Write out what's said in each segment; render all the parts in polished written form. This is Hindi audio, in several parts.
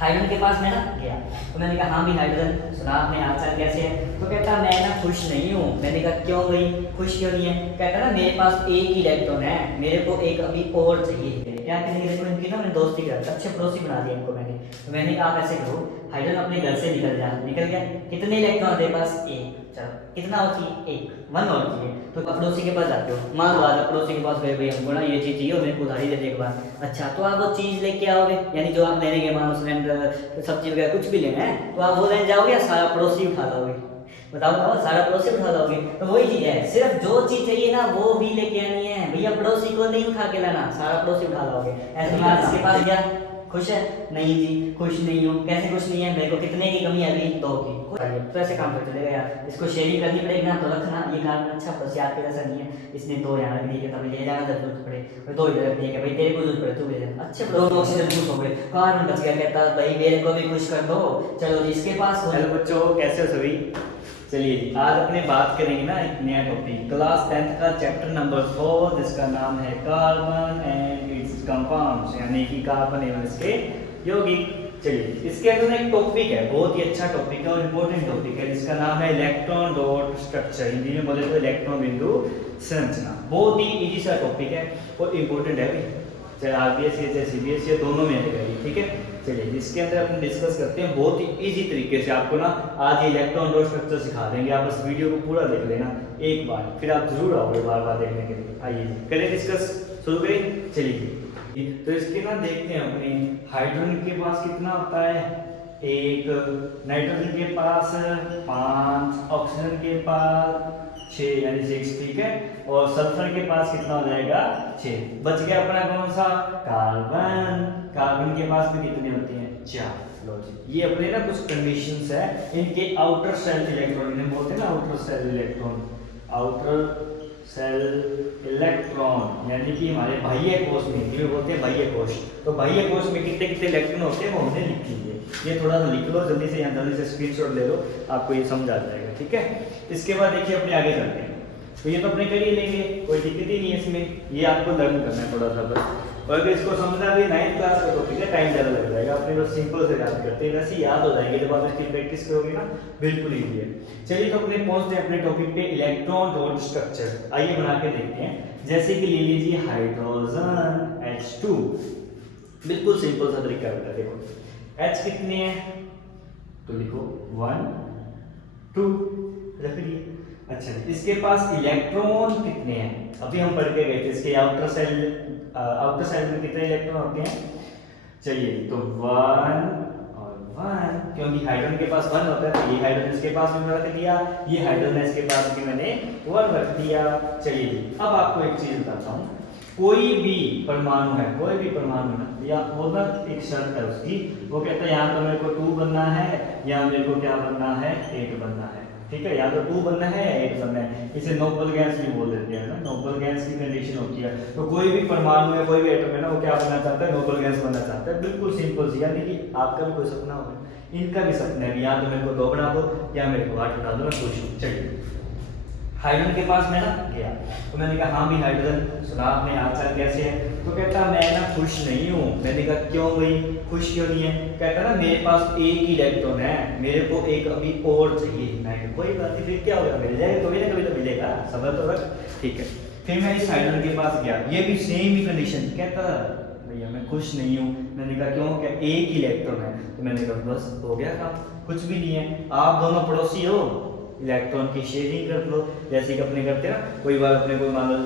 हाइड्रोजन के पास मैं ना गया, तो मैंने कहा हाँ भी हाइड्रोजन सुना आपने, हाल चाल कैसे है? तो कहता मैं ना खुश नहीं हूँ। मैंने कहा क्यों भाई खुश क्यों नहीं है? कहता ना मेरे पास एक ही इलेक्ट्रॉन है, मेरे को एक अभी और चाहिए। क्या करेंगे? देखो इनकी ना मैंने दोस्ती कर अच्छे पड़ोसी बना दिया इनको मैंने। तो मैंने कहा आप ऐसे करो, हाइड्रोजन अपने घर से निकल जा। निकल गया, कितने इलेक्ट्रॉन तेरे पास? एक। चलो कितना और चाहिए? एक, वन और चाहिए। तो पड़ोसी के पास जाते हो, मान लो आज पड़ोसी के पास गए, भाई हमको ना ये चीज़ चाहिए और मेरे को उधारी दे दे एक बार। अच्छा, तो आप वो चीज़ लेके आओगे, यानी जो आप लेने गए, मानो सिलेंडर सब्जी वगैरह कुछ भी लेना है, तो आप वो लेने जाओगे या सारा पड़ोसी उठा लाओगे? बताओ बताओ, सारा पड़ोसी उठा लाओगे? तो वही चीज़ है, सिर्फ जो चीज़ चाहिए ना वो भी लेके आनी है भैया, पड़ोसी को नहीं उठा के लाना, सारा पड़ोसी उठा लाओगे। ऐसे मैं इसके पास गया, खुश है? नहीं जी खुश नहीं हूँ। कैसे खुश नहीं है? मेरे को कितने की कमी है? अभी दो की। तो ऐसे काम कर चलेगा यार, इसको शेयरिंग करनी पड़ेगी ना, तो रखना ये कार्बन अच्छा पड़ोसी आपके जैसा नहीं है, इसने दो यहाँ रख दिए, तभी ले जाना जब जरूरत पड़े, और दो इधर रख दिए कि भाई तेरे को जरूरत पड़े तू ले जा। अच्छे दोनों ऑक्सीजन खुश हो गए, कार्बन बच गया। कहता भाई मेरे को भी खुश कर दो, चलो जी इसके पास। हेलो बच्चों, कैसे हो सभी? चलिए जी, आज अपने बात करेंगे ना एक नया टॉपिक, क्लास 10th का चैप्टर नंबर 4, जिसका नाम है कार्बन एंड इट्स कंपाउंड्स, यानी कि कार्बन एवं इसके यौगिक। चलिए, इसके अंदर एक टॉपिक है, बहुत ही अच्छा टॉपिक है और इम्पोर्टेंट टॉपिक है, जिसका नाम है इलेक्ट्रॉन डॉट स्ट्रक्चर, हिंदी में बोले तो इलेक्ट्रॉन बिंदु संरचना। बहुत ही इजी सा टॉपिक है और इम्पोर्टेंट है भी, चाहे आरबीएससी चाहे सीबीएसई दोनों में आएगा, ठीक है। चलिए, इसके अंदर अपन डिस्कस करते हैं बहुत ही इजी तरीके से। आपको ना आज ये इलेक्ट्रॉन डॉट स्ट्रक्चर सिखा देंगे, आप इस वीडियो को पूरा देख लेना एक बार, फिर आप जरूर आओगे बार बार देखने के लिए। आइए करें डिस्कस, शुरू करें। चलिए, तो इसके ना देखते हैं अपने हाइड्रोजन के पास कितना होता है? एक, नाइट्रोजन के पास 5, ऑक्सीजन के पास 6 यानी 6, ठीक है। और सल्फर के पास कितना हो जाएगा? 6। बच गया अपना कौन सा? कार्बन। कार्बन के पास भी कितने होते हैं? 4। लो जी, ये अपने ना कुछ कंडीशंस है, इनके आउटर सेल इलेक्ट्रॉन, इन्हें बोलते हैं ना outer cell electron, outer cell electron, यानी कि हमारे बाह्य कोश में, हिंदी में बोलते हैं बाह्य कोश। तो बाह्य कोश में कितने कितने इलेक्ट्रॉन होते हैं वो हमने लिख लीजिए। ये थोड़ा सा लिख लो जल्दी से, यहाँ जल्दी से स्क्रीनशॉट ले लो, आपको ये समझ आ जाएगा, ठीक है। इसके बाद देखिए अपने आगे चलते हैं, तो ये तो अपने कर ही लेंगे, कोई दिक्कत ही नहीं है इसमें, ये आपको लर्न करना है थोड़ा सा बस। और अगर इसको समझना भी 9th क्लास का टॉपिक है, टाइम ज़्यादा लग जाएगा, अपने बस सिंपल से याद करते हैं, वैसे याद हो जाएंगे जब आप इसकी प्रैक्टिस करोगे ना, बिल्कुल ईजी है। चलिए, तो अपने पहुंचते हैं अपने टॉपिक पे, इलेक्ट्रॉन डॉट स्ट्रक्चर। आइए बना के देखते हैं। जैसे कि ले लीजिए हाइड्रोजन H2, बिल्कुल सिंपल सा तरीका होता है। देखो H कितने हैं, तो लिखो 1 2 रख दिए। अच्छा, इसके पास इलेक्ट्रॉन कितने हैं? अभी हम पढ़ के गए थे, इसके आउटर सेल में कितने इलेक्ट्रॉन होते हैं? चलिए, तो 1 और 1, क्योंकि हाइड्रोजन के पास 1 होता है, तो ये हाइड्रोजन इसके पास भी रख दिया, ये हाइड्रोजन इसके पास भी मैंने 1 रख दिया। चलिए, अब आपको एक चीज बताता हूँ, कोई भी परमाणु है, कोई भी परमाणु है या होगा, एक शर्त है उसकी, वो कहता है यहाँ तो मेरे को 2 बनना है, या मेरे को क्या बनना है? 8 बनना है, ठीक है। या तो 2 बनना है या 8 बनना है। इसे नोबल गैस भी बोल देते हैं ना, नोबल गैस की कंडीशन होती है। तो कोई भी परमाणु है, कोई भी एटम है ना, वो क्या बनना चाहता है? नोबल गैस बनना चाहता है। बिल्कुल सिंपल सी, यानी कि आपका भी कोई सपना होगा, इनका भी सपना है, या तो मेरे को 2 बना दो या मेरे को 8 बना दो, मैं खुश हूँ। चलिए, हाइड्रोजन के पास मैं ना गया, तो मैंने कहा हाँ भी हाइड्रोजन सुना आपने, हाल चाल कैसे है? तो कहता मैं ना खुश नहीं हूँ। मैंने कहा क्यों भाई खुश क्यों नहीं है? कहता ना मेरे पास एक ही इलेक्ट्रॉन है, मेरे को एक अभी और चाहिए। मैं कहा कोई बात नहीं, फिर क्या होगा, मिल जाएगा, कभी ना कभी तो मिलेगा, सबर तो रख, ठीक है। फिर मैं इस हाइड्रोजन के पास गया, ये भी सेम ही कंडीशन, कहता भैया मैं खुश नहीं हूँ। मैंने कहा क्यों? क्या एक ही इलेक्ट्रॉन है? तो मैंने कहा बस हो गया काम, कुछ भी नहीं है। आप दोनों पड़ोसी हो, इलेक्ट्रॉन की शेयरिंग कर लो, जैसे कि अपने करते हैं ना, कोई बार अपने को मान लो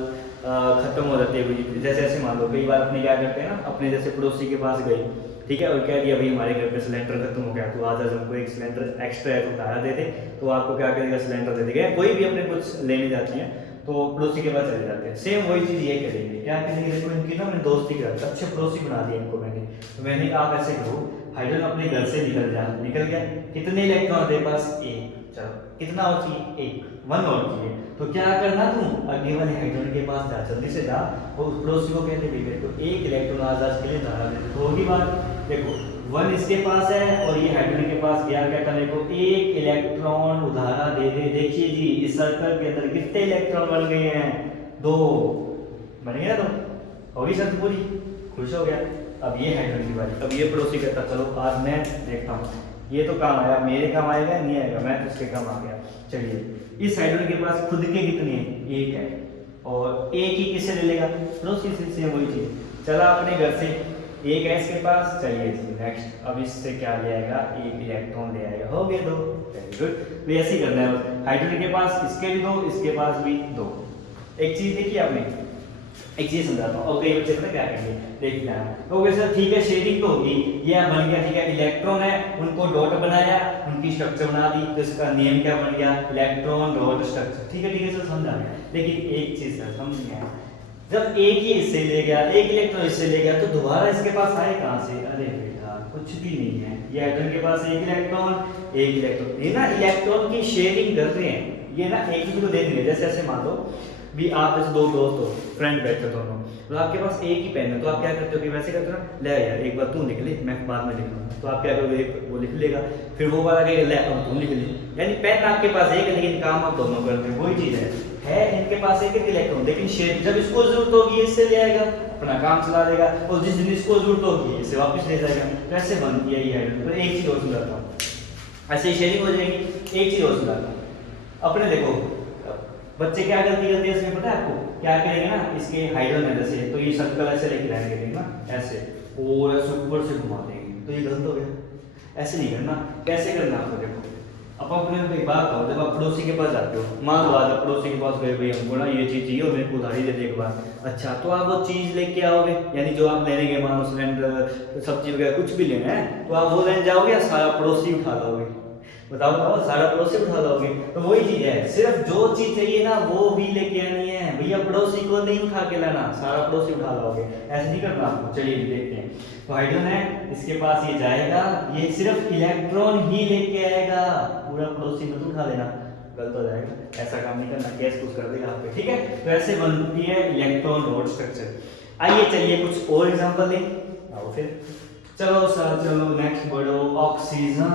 खत्म हो जाती है, जैसे ऐसे मान लो कई बार अपने क्या करते हैं ना, अपने जैसे पड़ोसी के पास गए, ठीक है, और कह दिया भाई हमारे घर पे सिलेंडर खत्म हो गया, तो आज हमको एक सिलेंडर एक्स्ट्रा है तो उतारा दे दे, तो आपको क्या करेगा? सिलेंडर दे देगा। कोई भी अपने कुछ लेने जाते हैं तो पड़ोसी के पास चले जाते हैं, सेम वही चीज़ ये करेंगे। क्या करेंगे? देखो इनकी ना मैंने दोस्ती कर अच्छे पड़ोसी बना दिए इनको मैंने। तो मैंने कहा आप ऐसे करो, हाइड्रोजन अपने घर से निकल जा। निकल गया, कितने इलेक्ट्रॉन तेरे पास? 1। चलो कितना और चाहिए? 1, 1 और चाहिए। तो क्या करना, तुम आगे वाले हाइड्रोजन के पास जा, जल्दी से जा, और उस पड़ोसी को कहते भाई मेरे को 1 इलेक्ट्रॉन आज के लिए उधार दे दे। तो होगी बात, देखो 1 इसके पास है और ये हाइड्रोजन के पास गया, कहता मेरे को 1 इलेक्ट्रॉन उधारा दे दे। देखिए जी, इस सर्कल के अंदर कितने इलेक्ट्रॉन बन गए हैं? 2 बन गया, तो होगी शर्त पूरी, खुश हो गया। अब ये हाइड्रोजन की बारी, अब ये पड़ोसी कहता चलो आज मैं देखता हूँ ये तो काम आया, मेरे काम आएगा नहीं आएगा, मैं तो इसके काम आ गया। चलिए इस हाइड्रोजन के पास खुद के कितने हैं, एक है, और एक ही किससे ले लेगा, पड़ोसी से, सेम वही चीज। चला अपने घर से, एक है इसके पास, चाहिए जी नेक्स्ट, अब इससे क्या ले आएगा, एक इलेक्ट्रॉन ले आएगा, हो गए दो, वेरी गुड। तो ऐसे ही करना है, हाइड्रोजन के पास इसके भी दो, इसके पास भी दो। एक चीज देखिए आपने, एक चीज समझाता हूँ, और कई बच्चे पता क्या करेंगे, देखना है तो सर ठीक है शेयरिंग तो होगी, ये बन गया ठीक है, इलेक्ट्रॉन है उनको डॉट बनाया, उनकी स्ट्रक्चर बना दी, तो इसका नियम क्या बन गया, इलेक्ट्रॉन डॉट स्ट्रक्चर। ठीक है सर समझा गया, लेकिन एक चीज सर समझ नहीं आया, जब एक ही इससे ले गया, एक इलेक्ट्रॉन इससे ले गया, तो दोबारा इसके पास आए कहां से, अरे बेटा कुछ भी नहीं है, ये हाइड्रोजन के पास एक इलेक्ट्रॉन, ये ना इलेक्ट्रॉन की शेयरिंग कर रहे हैं, ये ना एक दूसरे को दे देंगे। जैसे ऐसे मान लो भी आप जैसे दो दोस्त हो, फ्रेंड बैठे हो दोनों, तो आपके पास एक ही पेन है, तो आप क्या करते हो कि वैसे करते हो ना, ले यार एक बार तू लिख ले, मैं बाद में लिख लूंगा, तो आप क्या करोगे, एक वो लिख लेगा, फिर वो वाला कहेगा ले अब तू लिख ले, यानी पेन आपके पास एक है लेकिन काम आप दोनों करते हो, वही चीज है इनके पास एक इलेक्ट्रॉन, लेकिन शेयर जब इसको जरूरत होगी इससे ले आएगा, अपना काम चला देगा, और जिस दिन इसको जरूरत होगी इससे वापस ले जाएगा। तो ऐसे बन गया ये हाइड्रोजन। तो एक चीज और समझाता हूँ, ऐसे शेयरिंग हो जाएगी। एक चीज और समझाता हूँ, अपने देखो बच्चे क्या गलती करते हैं इसमें पता है आपको, क्या करेंगे ना, इसके हाइड्रोजन है जैसे, तो ये सर्कल ऐसे लेके जाएंगे ना ऐसे, और ऐसे ऊपर से घुमा देंगे, तो ये गलत हो गया, ऐसे नहीं करना। कैसे करना आपको देखो, अब अपने एक बात कहो, जब आप पड़ोसी के पास जाते हो, मान लो आज पड़ोसी के पास गए, भाई हमको ना ये चीज चाहिए और मेरे को उधारी दे दे एक बार, अच्छा तो आप वो चीज लेके आओगे, यानी जो आप लेने गए, मान लो सिलेंडर सब्जी वगैरह कुछ भी लेना है, तो आप वो लेने जाओगे या सारा पड़ोसी उठा लोगे, बताओ बताओ, सारा पड़ोसी उठा लोगे। तो वही चीज है, सिर्फ जो चीज चाहिए ना वो भी लेके आनी है भैया, पड़ोसी को नहीं उठा के लाना, सारा पड़ोसी उठा लोगे, ऐसे नहीं करना आपको। चलिए देखते हैं, तो हाइड्रोजन है इसके पास ये जाएगा, ये सिर्फ इलेक्ट्रॉन ही लेके आएगा, पूरा पड़ोसी मत उठा लेना, गलत हो जाएगा, ऐसा काम नहीं करना, गैस कुछ कर देगा आप पे। ठीक है, तो ऐसे बनती है इलेक्ट्रॉन डॉट स्ट्रक्चर। आइए चलिए कुछ और एग्जांपल लें, आओ फिर, चलो सर चलो नेक्स्ट बढ़ो, ऑक्सीजन,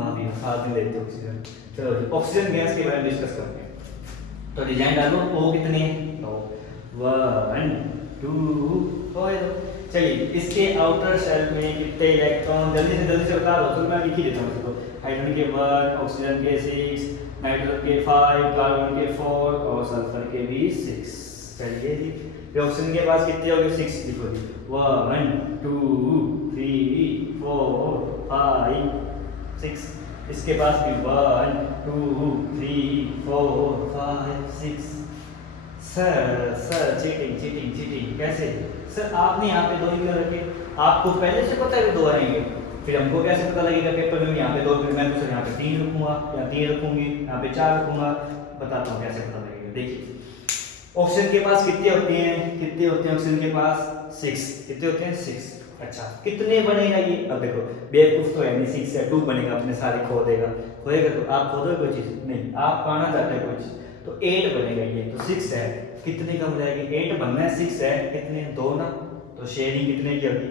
अभी साथ में लेते हैं ऑक्सीजन। चलो ऑक्सीजन गैस के बारे में डिस्कस करते हैं। तो डिजाइन डालो, ओ कितने, तो 1 2 4। चलिए इसके आउटर शेल में कितने इलेक्ट्रॉन, जल्दी से बता दो, तो मैं लिख ही देता हूं इसको। हाइड्रोजन के 1, ऑक्सीजन के 6, नाइट्रोजन के 5, कार्बन के 4 और सल्फर के भी 6। चलिए जी, ऑक्सीजन के पास कितने हो गए, 6 लिखो जी, 1 2 3 4 5 6। इसके पास भी 1 2 3 4 5 6। सर चीटिंग कैसे सर, आपने यहाँ पे 2 ही क्यों रखे, आपको पहले से पता है कि 2 आएंगे, फिर हमको कैसे पता लगेगा पेपर में यहाँ पे 2, फिर मैं तो सर यहाँ पे 3 रखूंगा या 3 रखूंगी, यहाँ पे 4 रखूंगा, बताता हूँ कैसे पता लगेगा। देखिए ऑक्सीजन के पास कितने होते हैं ऑक्सीजन के पास 6, कितने होते हैं 6। अच्छा कितने बनेगा ये, अब देखो बेवकूफ तो है नहीं, 6 या 2 बनेगा, अपने सारे खो देगा, होएगा तो आप खोदोगे कोई चीज नहीं, आप पाना चाहते हैं कोई चीज, तो 8 बनेगा ये, तो 6 है, कितने कम जाएगी, 8 बनना है, 6 है, कितने 2 ना, तो शेयरिंग कितने की होगी,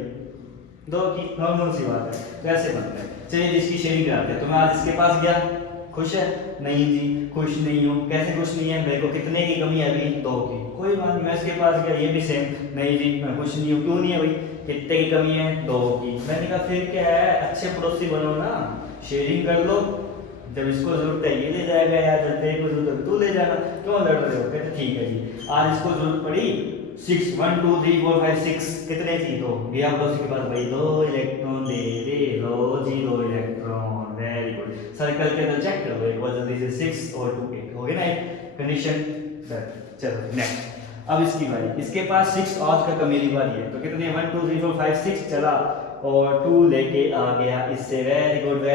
2 की, नॉर्मल सी बात है, तो ऐसे बनता है। चलिए इसकी शेयरिंग कराते हैं। तो मैं आज इसके पास गया, खुश है, नहीं जी खुश नहीं हूँ, कैसे खुश नहीं है, मेरे को कितने की कमी है अभी, 2 की, कोई बात नहीं, मैं इसके पास गया, ये भी सेम, नहीं जी मैं खुश नहीं हूँ, क्यों नहीं है भाई, कितने की कमी है, 2 की। मैंने कहा फिर क्या है, अच्छे पड़ोसी बनो ना, शेयरिंग कर लो, जब इसको जरूरत है ये ले जाएगा, या जब तेरे को जरूरत है तू ले जाना, क्यों लड़ रहे हो, कहते ठीक है जी, आज इसको जरूरत पड़ी 6 1 2 3 4 5 6, कितने थी, 2, गया पड़ोसी के पास, भाई 2 इलेक्ट्रॉन दे दे, लो जी 2 इलेक्ट्रॉन, वेरी गुड, सर्कल के अंदर चेक करो एक बार जल्दी से, 6 और 2 8 हो गया ना कंडीशन। चलो नेक्स्ट, अब इसकी बारी, इसके पास 6 आज का मेरी बारी है, तो कितने 1 2 3 4 5 6 चला, और 2 लेके आ गया इससे, वेरी गुड,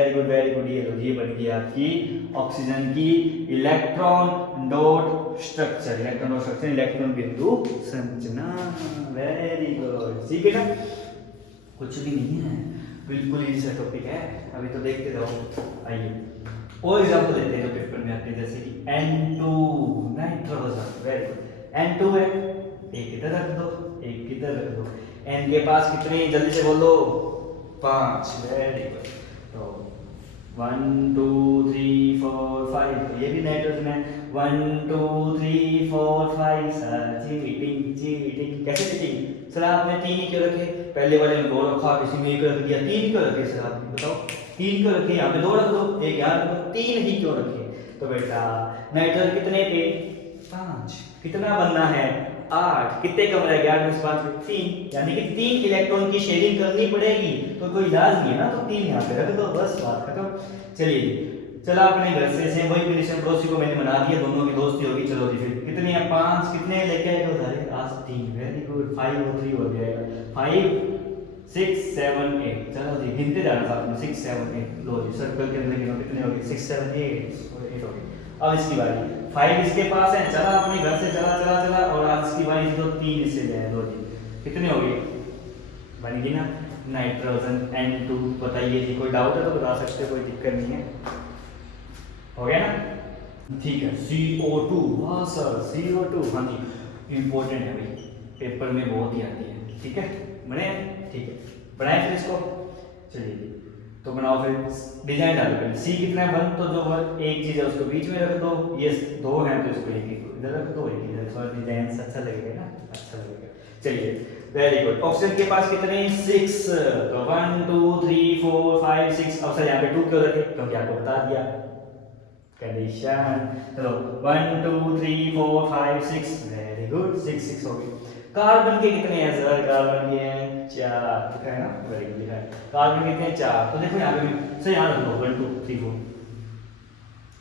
ये बन गई आपकी ऑक्सीजन की इलेक्ट्रॉन डॉट स्ट्रक्चर, इलेक्ट्रॉन बिंदु संरचना, वेरी गुड, ठीक है ना, कुछ भी नहीं है, बिल्कुल इजी सा टॉपिक है, अभी तो देखते रहो। आइए और एग्जांपल लेते हैं जो पेपर में आते हैं, जैसे कि N2 nitrogen, very good, N2 है, एक इधर रख दो, एक इधर रख दो, N के पास कितने, जल्दी से बोलो, 5, वेरी गुड, तो 1 2 3 4 5, तो ये भी नाइट्रोजन है, 1 2 3 4 5, चीटिंग कैसे चीटिंग, सर आपने 3 ही क्यों रखे, पहले वाले में 2 रखा, किसी में 1 रख दिया, 3 क्यों रखे सर आपने बताओ, 3 क्यों रखे, यहाँ पे 2 रख दो, 1 यहाँ रख दो, 3 ही क्यों रखे। तो बेटा नाइट्रोजन कितने पे 5, कितना बनना है 8, कितने कम रह गया 8 में से 5 में 3, यानी कि 3 इलेक्ट्रॉन की शेयरिंग करनी पड़ेगी, तो कोई इलाज नहीं है ना, तो 3 यहाँ पे रख दो, बस बात खत्म। चलिए चला अपने घर से सेम वही कंडीशन पड़ोसी को मैंने बना दिया, दोनों की दोस्ती होगी, चलो जी फिर कितनी है 5, कितने लेके आएगा उधर आज 3, वेरी गुड 5 और 3 हो जाएगा 5 6 7 8, चलो जी गिनते जाना साथ में 6 7 8, लो जी सर्कल के अंदर गिनो कितने हो गए 6 7 8 और 8 हो गए। अब इसकी बारी 5 इसके पास है, चला अपने घर से चला चला चला और आज इसकी बारी तो 3 इससे ले, लो जी कितने हो गए बन गई ना नाइट्रोजन N2। बताइए जी कोई डाउट है तो बता सकते हो, कोई दिक्कत नहीं है, हो गया ना ठीक है। CO2, वाह सर CO2, हाँ जी इंपॉर्टेंट है भाई, पेपर में बहुत ही आती है, ठीक है बने ठीक है, बनाए फिर इसको, चलिए तो बनाओ फिर डिजाइन डालो पहले। C कितना है 1, तो जो 1 एक चीज है उसको बीच में रख दो, ये 2 है तो इसको एक इधर रख दो, एक इधर, थोड़ा डिजाइन अच्छा लगेगा ना, अच्छा लगेगा। चलिए वेरी गुड, ऑक्सीजन के पास कितने 6, तो 1 2 3 4 5 6, अब सर यहाँ पे 2 क्यों रखे, क्योंकि आपको बता दिया कंडीशन। चलो 1 2 3 4 5 6, वेरी गुड 6 6 हो गए। कार्बन के कितने हैं सर, कार्बन के हैं 4, लिखा है ना, वेरी गुड लिखा है, कार्बन कितने हैं 4, तो देखो यहाँ पे सर यहाँ रख दो 1 2 3 4,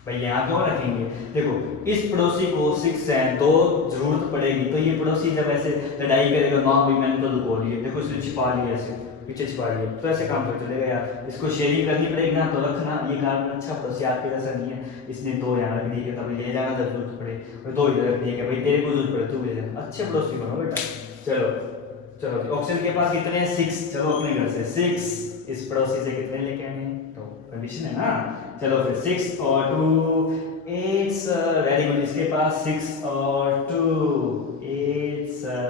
भाई यहाँ क्यों रखेंगे, देखो इस पड़ोसी को 6 है, 2 जरूरत पड़ेगी, तो ये पड़ोसी जब ऐसे लड़ाई करेगा ना भी मैंने तो लुको लिए, देखो इसने छिपा लिया ऐसे पीछे छिपा लिया, तो ऐसे काम कर चलेगा यार, इसको शेयरिंग करनी पड़ेगी ना, तो रखना ये कार्बन अच्छा पड़ोसी आपके जैसा नहीं है, इसने 2 यहाँ रख दिए तब ले जाना जब जरूरत पड़े, और 2 इधर रख दिए भाई तेरे को जरूरत पड़े तू ले जाना, अच्छे पड़ोसी बनो बेटा। चलो चलो ऑक्सीजन के पास कितने 6, चलो अपने घर से 6, इस पड़ोसी से कितने लेके आए हैं, तो कंडीशन है ना, चलो फिर 6 और 2 8 सर, वेरी गुड, इसके पास 6 और 2 8 सर,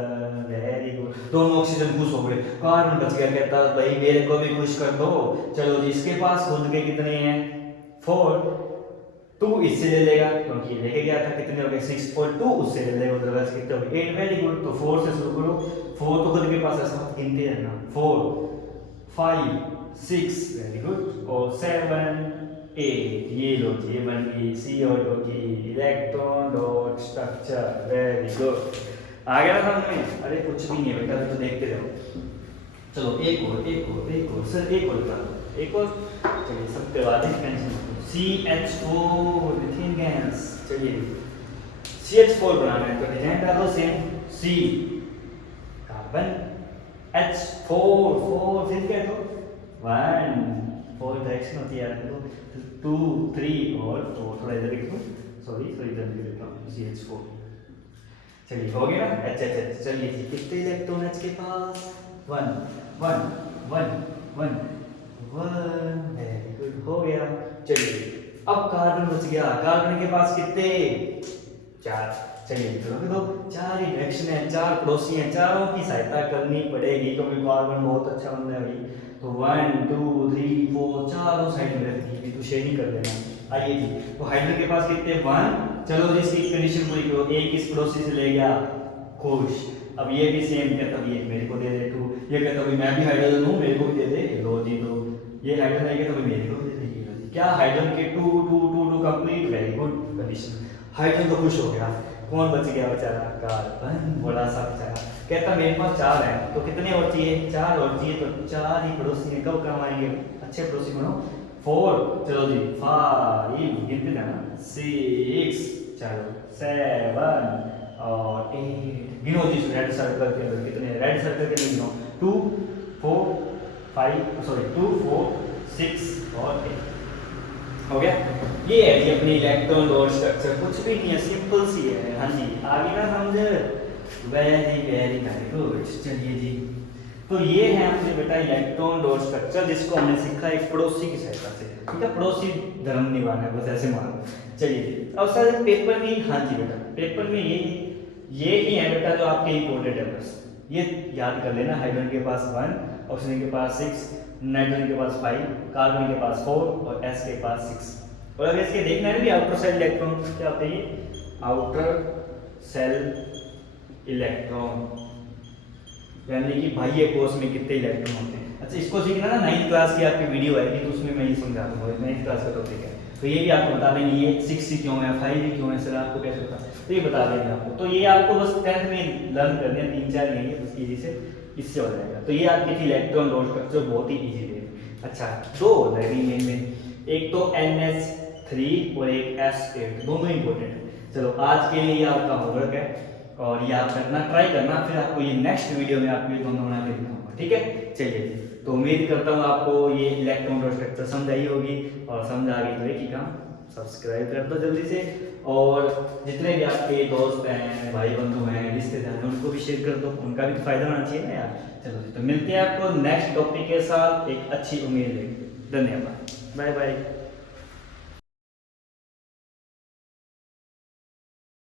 वेरी गुड, दोनों ऑक्सीजन खुश हो गए, कार्बन बच गया, कहता भाई मेरे को भी खुश कर दो। चलो जी इसके पास खुद के कितने हैं 4, 2 इससे ले लेगा क्योंकि ये लेके गया था, कितने हो गए 6 और 2 उससे ले लेगा, अदरवाइज कितने हो गए 8, वेरी गुड, तो 4 से शुरू करो, 4 तो खुद के पास है, साथ गिनते रहना 4 5 6, वेरी गुड, और 7 8, ये लो जी ये बन गई CO2 की electron dot structure, very good, आ गया ना समझ में, अरे कुछ भी नहीं है बेटा तो देखते रहो। चलो एक और सर एक और बता दो, एक और, चलिए सब करवा दें टेंशन, CH4 मीथेन गैस, चलिए CH4 बनाना है तो डिजाइन डालो सेम, C कार्बन, H4 4 फिर क्या तो 1 4 डायरेक्शन होती है यार, 2 3 और 4, थोड़ा इधर लिख दो, सॉरी इधर लिख देता हूँ CH4, चलिए हो गया ना, अच्छा चलिए जी कितने इलेक्ट्रॉन H के पास 1 1 1 1 1, वेरी गुड हो गया। चलिए अब कार्बन बच गया, कार्बन के पास कितने 4, चलिए रख दो, 4 ही डायरेक्शन है, 4 पड़ोसी हैं, चारों की सहायता करनी पड़ेगी क्योंकि कार्बन बहुत अच्छा बंदा है भाई, तो 1 2 3 4 चारों साइड में रख दी, तो शेयरिंग कर देना। आइए जी तो हाइड्रोजन के पास कितने 1, चलो जी इसकी कंडीशन पूरी करो, एक इस पड़ोसी से ले गया खुश, अब ये भी सेम कहता है ये मेरे को दे दे 2, ये कहता है मैं भी हाइड्रोजन हूँ मेरे को भी दे दे, लो जी दो, ये हाइड्रोजन आएगा तो मेरे को भी दे देगी, क्या हाइड्रोजन के 2 2 2 2 complete, very good condition, hydrogen तो खुश हो गया, कौन बच गया बेचारा कार्बन, बड़ा सा बेचारा, कहता मेरे पास 4 है तो कितने और चाहिए 4 और चाहिए, तो 4 ही पड़ोसी हैं, कब काम आएंगे, अच्छे पड़ोसी बनो 4, चलो जी 5 गिनते जाना 6, चलो 7 और 8, गिनो जी रेड सर्कल के अंदर कितने, रेड सर्कल के अंदर गिनो 2 4 5 सॉरी 2 4 6 और 8, हो गया। ये है जी अपनी इलेक्ट्रॉन और स्ट्रक्चर, कुछ भी नहीं है, सिंपल सी है, हाँ जी आ गई ना समझ, वेरी गुड। चलिए जी तो ये है हमने बेटा इलेक्ट्रॉन डॉट स्ट्रक्चर, जिसको हमने सीखा एक पड़ोसी की सहायता से, ठीक है, पड़ोसी धर्म निभाना है, बस ऐसे मानो। चलिए अब सर पेपर में, हाँ जी बेटा पेपर में ये ही है बेटा जो आपके इंपॉर्टेंट है, बस ये याद कर लेना, हाइड्रोजन के पास 1, ऑक्सीजन के पास 6, नाइट्रोजन के पास 5, कार्बन के पास 4 और S के पास 6। और अगर इसके देखना है भी आउटर सेल इलेक्ट्रॉन क्या होते हैं, आउटर सेल इलेक्ट्रॉन, यानी कि बाह्य कोश में कितने इलेक्ट्रॉन होते हैं। अच्छा, इसको सीखना ना 9th क्लास की आपकी वीडियो आएगी तो उसमें मैं ये समझा दूंगा, 9th क्लास का टॉपिक है। तो ये भी आपको बता देंगे ये 6 क्यों है, 5 क्यों है, सर आपको कैसे होता है, तो ये बता देंगे आपको। तो ये आपको बस 10th में लर्न करने हैं, 3-4 यही है बस, इजी से इससे हो जाएगा। तो ये आपकी थी इलेक्ट्रॉन लोड स्ट्रक्चर, बहुत ही इजी है। अच्छा, दो हो जाएगी मेन, एक तो NH3 और एक S8, दोनों इंपॉर्टेंट है। चलो आज के लिए ये आपका होमवर्क है और ये आप करना, ट्राई करना, फिर आपको ये नेक्स्ट वीडियो में आपको ये दोनों बना के दिखाऊंगा, ठीक है। चलिए, तो उम्मीद करता हूँ आपको ये इलेक्ट्रॉन लोड स्ट्रक्चर समझ आई होगी, और समझ आ गई तो एक ही काम, सब्सक्राइब कर दो जल्दी से, और जितने भी आपके दोस्त हैं, भाई बंधु हैं, रिश्तेदार हैं, उनको भी शेयर कर दो, उनका भी तो फायदा होना चाहिए ना यार। चलो, तो मिलते हैं आपको नेक्स्ट टॉपिक के साथ एक अच्छी उम्मीद है। धन्यवाद, बाय बाय।